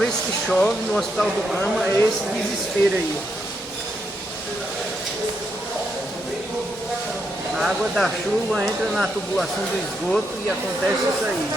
vez que chove no Hospital do Rama é esse desespero aí. A água da chuva entra na tubulação do esgoto e acontece isso aí.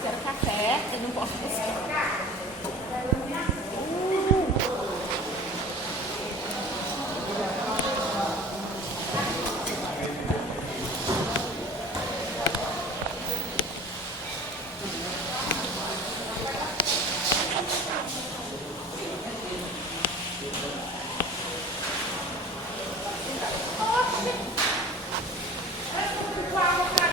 Quero café e não posso buscar.